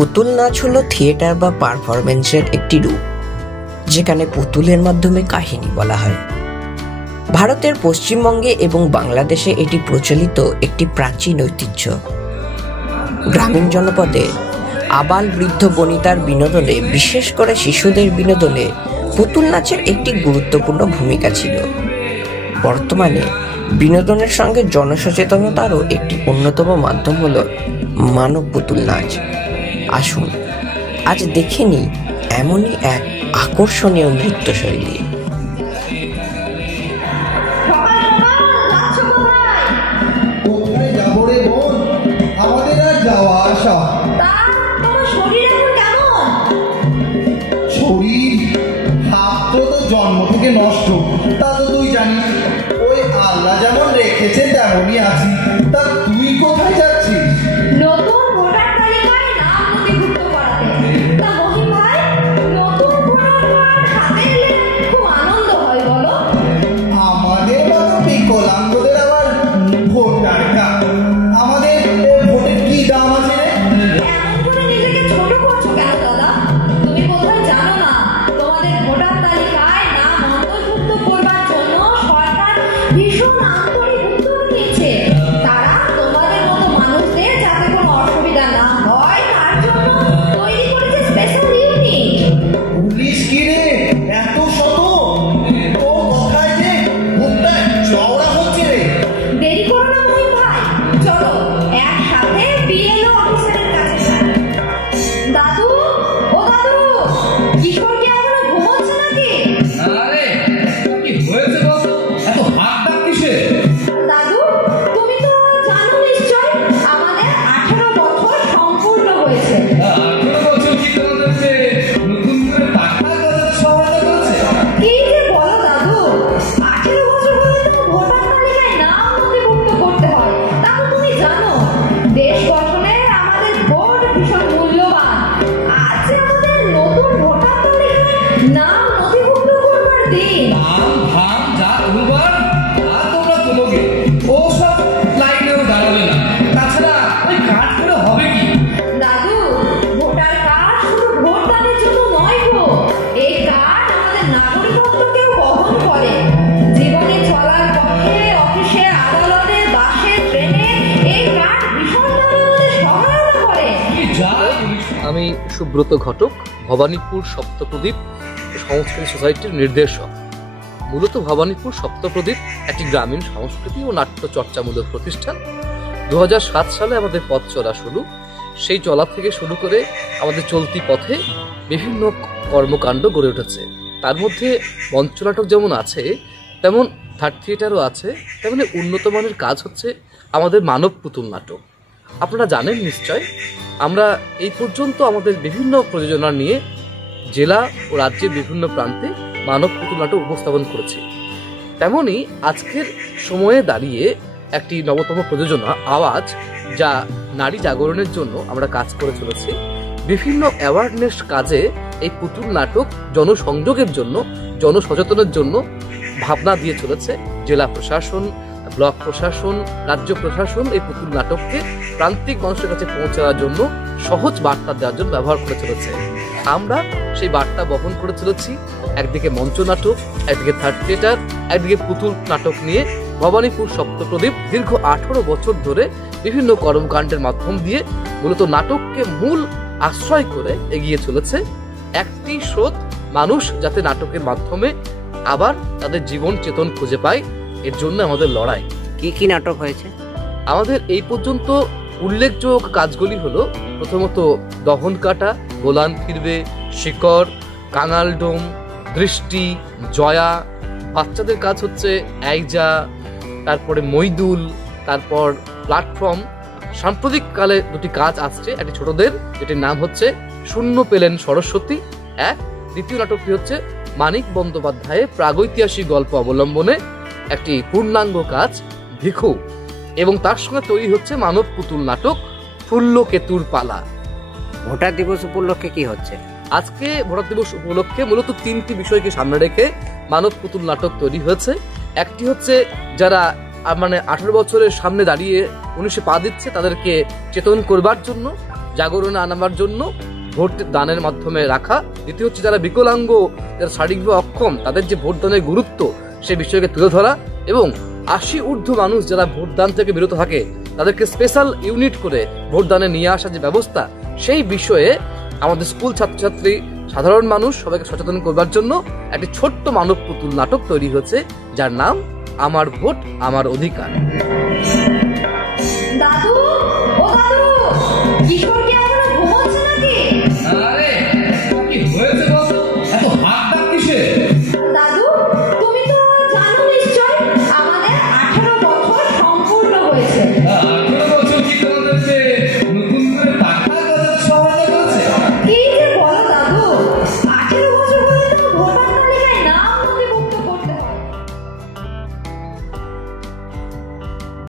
পুতুল নাচ হলো থিয়েটার বা পারফরমেন্সের একটি রূপ, যেখানে পুতুলের মাধ্যমে কাহিনী বলা হয়। ভারতের পশ্চিমবঙ্গে এবং বাংলাদেশে এটি প্রচলিত একটি প্রাচীন ঐতিহ্য। গ্রামীণ জনপদে আবাল বৃদ্ধ বনিতার বিনোদনে, বিশেষ করে শিশুদের বিনোদনে পুতুল নাচের একটি গুরুত্বপূর্ণ ভূমিকা ছিল। বর্তমানে বিনোদনের সঙ্গে জনসচেতনতারও একটি অন্যতম মাধ্যম হল মানব পুতুল নাচ। আসুন আজ দেখে নিই এমনই এক আকর্ষণীয় নৃত্যশৈলী। জন্ম থেকে নষ্ট, তা তো তুই জানিস। ওই আল্লাহ যেমন রেখেছে তেমনই আছি। তা তুই কোথায় যাচ্ছিস? নতুন ভোটার তালিকায় নাম নথিভুক্ত করাতে। তা মহিম ভাই, নতুন ভোটার কার্ড হাতে নিলে খুব আনন্দ হয় বলো। আমাদের মতো বিকলাঙ্গদের আবার ভোটার কার্ড? আমাদের ভোটের কি দাম আছে রে? এমন করে নিজেকে ছোট করছো কেন দাদা? তুমি বোধহয় জানো না, তোমাদের ভোটার তালিকায় নাম অন্তর্ভুক্ত করবার জন্য সরকার ভীষণ আন্তরিক উদ্যোগ নিয়েছে। তারা তোমাদের মতো মানুষদের যাতে কোনো অসুবিধা না হয় তার জন্য তৈরি করেছে স্পেশাল ইউনিট। পুলিশ কি রে এত শত? তোর কথায় যে ভোটটা চওড়া হচ্ছে রে। দেরি করো না মহিম ভাই, চলো একসাথে বিএলও অফিসারের কাছে যাই। দাদু, ও দাদু, কিশোর কি এখনো ঘুমোচ্ছে নাকি? আরে কি হয়েছে বলো? এত হাত ডাক কিসে? দাদু, তুমি তো জানো নিশ্চয় আমাদের 18 বছর সম্পূর্ণ হয়েছে। 18 বছর কি তোমাদেরকে নতুন করে টাকা গজাতে সহায়তা করেছে? কি যে বলো দাদু, 18 বছর হলে তো ভোটার তালিকায় নাম নথিভুক্ত করতে হয়। তা তো তুমি জানো, দেশ গঠনে আমাদের ভোট ভীষণ মূল্যবান। আজ যে আমাদের নতুন ভোটার তালিকায় নাম নথিভুক্ত করবার দিন। নাম ধাম যা তুলবার তা তোমরা তুলোগে, ও সব লাইনেও দাঁড়াবে না। তাছাড়া ওই কার্ড করে হবে কি? দাদু, ভোটার কার্ড শুধু ভোটদানের জন্য নয় গো, এই কার্ড আমাদের নাগরিকত্বকেও বহন করে। জীবনে চলার পথে, অফিসে, আদালতে, বাসে, ট্রেনে এই কার্ড ভীষণভাবে আমাদের সহায়তা করে। কি যা বলিস। আমি সুব্রত ঘটক, ভবানীপুর সপ্তপ্রদীপ সংস্কৃতি সোসাইটির নির্দেশক। মূলত ভবানীপুর সপ্তপ্রদীপ একটি গ্রামীণ সংস্কৃতি ও নাট্য চর্চামূলক প্রতিষ্ঠান। 2007 সালে আমাদের পথ চলা শুরু। সেই চলা থেকে শুরু করে আমাদের চলতি পথে বিভিন্ন কর্মকাণ্ড গড়ে উঠেছে। তার মধ্যে মঞ্চনাটক যেমন আছে, তেমন থার্ড থিয়েটারও আছে। তেমনি উন্নত মানের কাজ হচ্ছে আমাদের মানব পুতুল নাটক। আপনারা জানেন নিশ্চয়, আমরা এই পর্যন্ত আমাদের বিভিন্ন প্রযোজনা নিয়ে জেলা ও রাজ্যের বিভিন্ন প্রান্তে মানব পুতুল নাটক উপস্থাপন করেছি। তেমনি আজকের সময়ে দাঁড়িয়ে একটি নবতম প্রযোজনা আওয়াজ, যা নারী জাগরণের জন্য আমরা কাজ করে চলেছি। বিভিন্ন অ্যাওয়ারনেস কাজে এই পুতুল নাটক জনসংযোগের জন্য, জনসচেতনের জন্য ভাবনা দিয়ে চলেছে জেলা প্রশাসন, ব্লক প্রশাসন, রাজ্য প্রশাসন। এই পুতুল নাটককে প্রান্তিক মানুষের কাছে পৌঁছানোর জন্য সহজ বার্তা দেওয়ার জন্য ব্যবহার করে চলেছে। আমরা সেই বার্তা বহন করে চলেছি, একদিকে মঞ্চ নাটক, একদিকে থার্ড থিয়েটার, একদিকে পুতুল নাটক নিয়ে ভবানীপুর সপ্তপ্রদীপ দীর্ঘ 18 বছর ধরে বিভিন্ন কর্মকাণ্ডের মাধ্যম দিয়ে মূলত নাটককে মূল আশ্রয় করে এগিয়ে চলেছে। একটি স্রোত মানুষ যাতে নাটকের মাধ্যমে আবার তাদের জীবন চেতন খুঁজে পায়, এর জন্য আমাদের লড়াই। কি কি নাটক হয়েছে? আমাদের এই পর্যন্ত উল্লেখযোগ্য কাজগুলি হলো, প্রথমত দহন কাটা, গোলান ফিরবে, শিকড়, কাঙালডোম, দৃষ্টি, জয়া। বাচ্চাদের কাজ হচ্ছে আইজা, তারপরে মইদুল, তারপর প্ল্যাটফর্ম। সাম্প্রতিককালে দুটি কাজ আসছে, একটি ছোটদের, যেটির নাম হচ্ছে শূন্য পেলেন সরস্বতী এক। দ্বিতীয় নাটকটি হচ্ছে মানিক বন্দ্যোপাধ্যায়ের প্রাগৈতিহাসিক গল্প অবলম্বনে একটি পূর্ণাঙ্গ কাজ ভিখু। এবং তার সঙ্গে তৈরি হচ্ছে মানব পুতুল নাটক ফুল্ল কেতুর পালা। ভোটার দিবস উপলক্ষে কি হচ্ছে? আজকে ভোটার দিবস উপলক্ষে মূলত 3টি বিষয়কে সামনে রেখে মানব পুতুল নাটক তৈরি হয়েছে। একটি হচ্ছে যারা 18 বছরের সামনে দাঁড়িয়ে 19-এ পা দিচ্ছে তাদেরকে চেতন করবার জন্য। জাগরণে আনাবার জন্য ভোট দানের মাধ্যমে রাখা। দ্বিতীয় হচ্ছে যারা বিকলাঙ্গ, যারা শারীরিকভাবে অক্ষম, তাদের যে ভোটদানের গুরুত্ব সে বিষয়কে তুলে ধরা, এবং 80 ঊর্ধ্ব মানুষ যারা ভোটদান থেকে বিরত থাকে তাদেরকে স্পেশাল ইউনিট করে ভোটদানে নিয়ে আসার যে ব্যবস্থা, সেই বিষয়ে আমাদের স্কুল ছাত্রছাত্রী, সাধারণ মানুষ সবাইকে সচেতন করবার জন্য একটি ছোট্ট মানব পুতুল নাটক তৈরি হয়েছে, যার নাম আমার ভোট আমার অধিকার। দাদু, ও দাদু, কিশোর কি এখনো ঘুমোচ্ছে নাকি? আরে কি হয়েছে বলো, এত হাত ডাক কিসে? দাদু, তুমি তো জানো নিশ্চয় আমাদের 18 বছর সম্পূর্ণ হয়েছে।